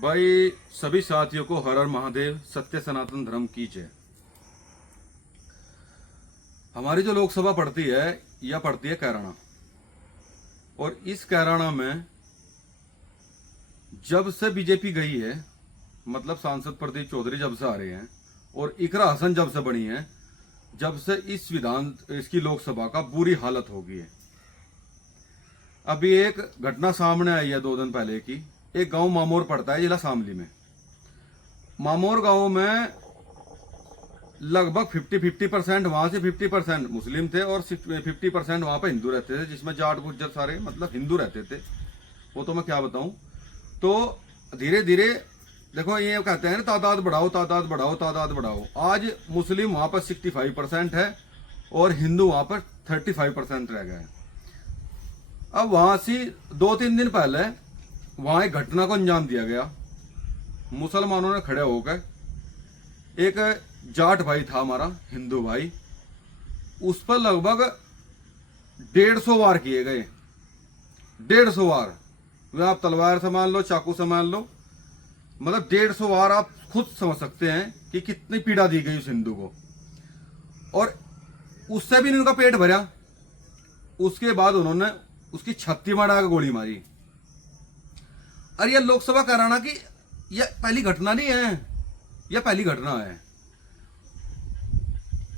भाई सभी साथियों को हर हर महादेव, सत्य सनातन धर्म की जय। हमारी जो लोकसभा पड़ती है यह पड़ती है कैराना, और इस कैराना में जब से बीजेपी गई है, मतलब सांसद प्रदीप चौधरी जब से आ रहे हैं और इकरा हसन जब से बनी है, जब से इसकी लोकसभा का बुरी हालत हो गई है। अभी एक घटना सामने आई है 2 दिन पहले की। एक गांव मामोर पड़ता है जिला शामली में। मामोर गांव में लगभग 50% वहां से 50% मुस्लिम थे और 50% वहां पे हिंदू रहते थे, जिसमें जाट गुज्जर सारे मतलब हिंदू रहते थे। वो तो मैं क्या बताऊं। तो धीरे धीरे देखो, ये कहते हैं ना, तादाद बढ़ाओ तादाद बढ़ाओ तादाद बढ़ाओ। आज मुस्लिम वहां पर 65% है और हिंदू वहां पर 35% रह गए। अब वहां से 2-3 दिन पहले वहां एक घटना को अंजाम दिया गया। मुसलमानों ने खड़े होकर, एक जाट भाई था हमारा हिंदू भाई, उस पर लगभग 150 वार किए गए। 150 वार, वे आप तलवार से मान लो, चाकू से मान लो, मतलब 150 वार। आप खुद समझ सकते हैं कि कितनी पीड़ा दी गई उस हिंदू को। और उससे भी नहीं उनका पेट भरा। उसके बाद उन्होंने उसकी छाती में डाल गोली मारी। अरे यह लोकसभा कैराना की यह पहली घटना नहीं है, यह पहली घटना है।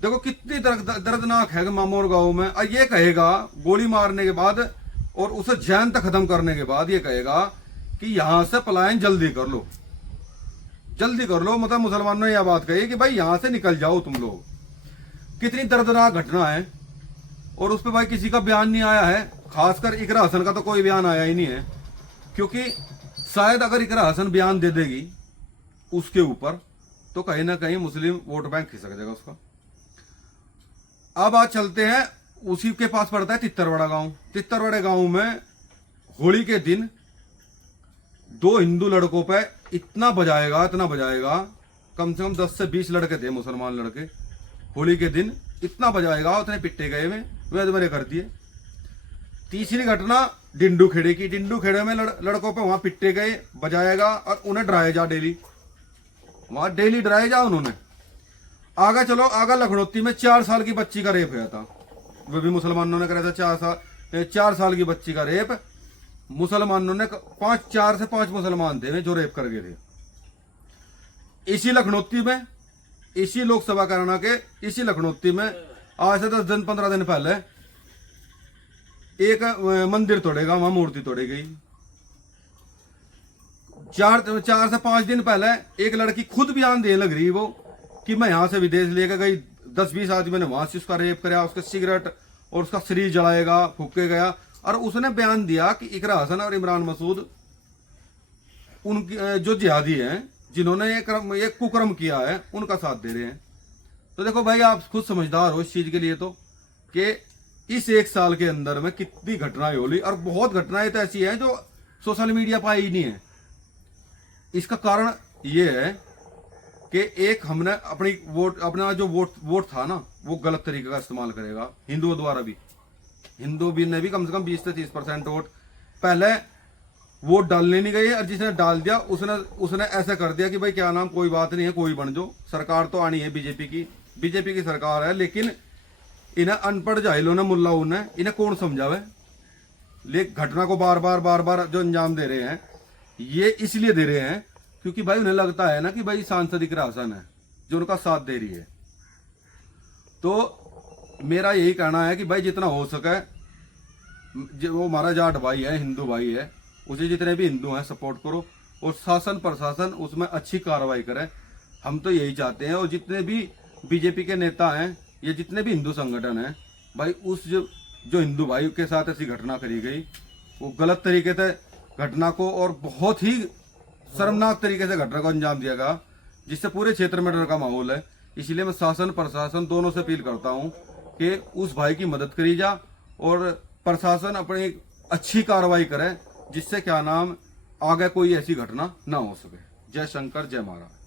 देखो कितनी दर्दनाक है कि मामोर गांव में। और ये कहेगा गोली मारने के बाद और उसे जैन तक खत्म करने के बाद ये कहेगा कि यहां से पलायन जल्दी कर लो, जल्दी कर लो। मतलब मुसलमानों ने यह बात कही कि भाई यहां से निकल जाओ तुम लोग। कितनी दर्दनाक घटना है। और उस पर भाई किसी का बयान नहीं आया है। खासकर इकरा हसन का तो कोई बयान आया ही नहीं है, क्योंकि शायद अगर इकरा हसन बयान दे देगी उसके ऊपर तो कहीं ना कहीं मुस्लिम वोट बैंक खिसक जाएगा उसका। अब आज चलते हैं, उसी के पास पड़ता है तित्तरवाड़ा गांव। तित्तरवाड़े गांव में होली के दिन 2 हिंदू लड़कों पे इतना बजाएगा, कम से कम 10 से 20 लड़के थे, मुसलमान लड़के। होली के दिन इतना बजाएगा, उतने पिट्टे गए में वे मेरे कर दिए। तीसरी घटना डिंडू खेड़े की। डिंडू खेड़े में लड़कों पे वहां पिट्टे गए, बजाएगा और उन्हें डराया जा। डेली वहां डेली डराया जा उन्होंने। आगे चलो, आगे लखनौती में 4 साल की बच्ची का रेप हुआ था। वो भी मुसलमानों ने कराया था। 4 साल की बच्ची का रेप मुसलमानों ने 4 से 5 मुसलमान थे जो रेप कर गए थे। इसी लखनौती में, इसी लोकसभा कैराना के इसी लखनौती में आज से 10-15 दिन पहले एक मंदिर तोड़ेगा, वहां मूर्ति तोड़ी गई। 4 से 5 दिन पहले एक लड़की खुद बयान देने लग रही वो कि मैं यहां से विदेश लेकर गई। 10-20 आदमी ने वहां से उसका रेप कराया, उसके सिगरेट और उसका शरीर जलाएगा, फूके गया। और उसने बयान दिया कि इकरा हसन और इमरान मसूद उनकी जो जिहादी हैं, जिन्होंने ये कुकर्म किया है, उनका साथ दे रहे हैं। तो देखो भाई, आप खुद समझदार हो इस चीज के लिए तो, कि इस 1 साल के अंदर में कितनी घटनाएं हो ली। और बहुत घटनाएं तो ऐसी हैं जो सोशल मीडिया पर आई नहीं है। इसका कारण ये है कि एक हमने अपना जो वोट था ना, वो गलत तरीके का इस्तेमाल करेगा हिंदुओं द्वारा भी। हिंदू भी ने भी कम से कम 20 से 30% वोट पहले वोट डालने नहीं गए, और जिसने डाल दिया उसने ऐसा कर दिया कि भाई क्या नाम, कोई बात नहीं है, कोई बन जाओ। सरकार तो आनी है बीजेपी की सरकार है, लेकिन इन्हें अनपढ़ जाहिलों ने, मुल्लाओं ने, इन्हें कौन समझावे। लेकिन घटना को बार बार जो अंजाम दे रहे हैं, ये इसलिए दे रहे हैं क्योंकि भाई उन्हें लगता है ना कि भाई सांसद इकरा हसन है जो उनका साथ दे रही है। तो मेरा यही कहना है कि भाई जितना हो सके, वो हमारा जाट भाई है, हिंदू भाई है, उसे जितने भी हिंदू हैं सपोर्ट करो, और शासन प्रशासन उसमें अच्छी कार्रवाई करे। हम तो यही चाहते हैं। और जितने भी बीजेपी के नेता हैं या जितने भी हिंदू संगठन हैं, भाई उस जो हिंदू भाई के साथ ऐसी घटना करी गई, वो गलत तरीके से घटना को और बहुत ही शर्मनाक तरीके से घटना को अंजाम दिया गया, जिससे पूरे क्षेत्र में डर का माहौल है। इसलिए मैं शासन प्रशासन दोनों से अपील करता हूं कि उस भाई की मदद करी जा और प्रशासन अपनी अच्छी कार्रवाई करे, जिससे क्या नाम आगे कोई ऐसी घटना ना हो सके। जय शंकर, जय महाराज।